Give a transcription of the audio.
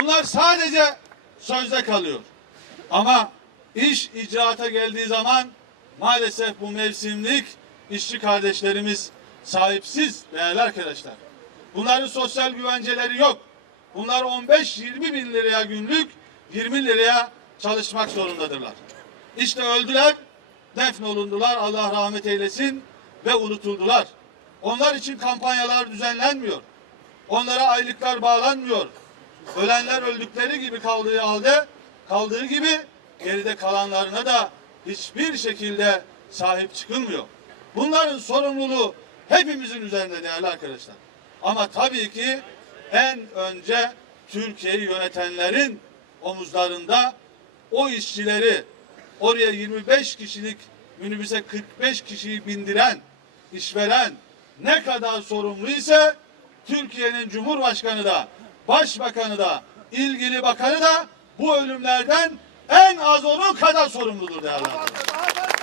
Bunlar sadece sözde kalıyor. Ama iş icraata geldiği zaman maalesef bu mevsimlik işçi kardeşlerimiz sahipsiz değerli arkadaşlar. Bunların sosyal güvenceleri yok. Bunlar 15-20 bin liraya günlük 20 liraya çalışmak zorundadırlar. İşte öldüler, defnolundular Allah rahmet eylesin ve unutuldular. Onlar için kampanyalar düzenlenmiyor. Onlara aylıklar bağlanmıyor. Ölenler öldükleri gibi kaldığı halde kaldığı gibi geride kalanlarına da hiçbir şekilde sahip çıkılmıyor. Bunların sorumluluğu hepimizin üzerinde değerli arkadaşlar. Ama tabii ki en önce Türkiye'yi yönetenlerin omuzlarında o işçileri oraya 25 kişilik minibüse 45 kişiyi bindiren işveren ne kadar sorumlu ise Türkiye'nin Cumhurbaşkanı da Başbakanı da ilgili bakanı da bu ölümlerden en az onun kadar sorumludur değerli arkadaşlar.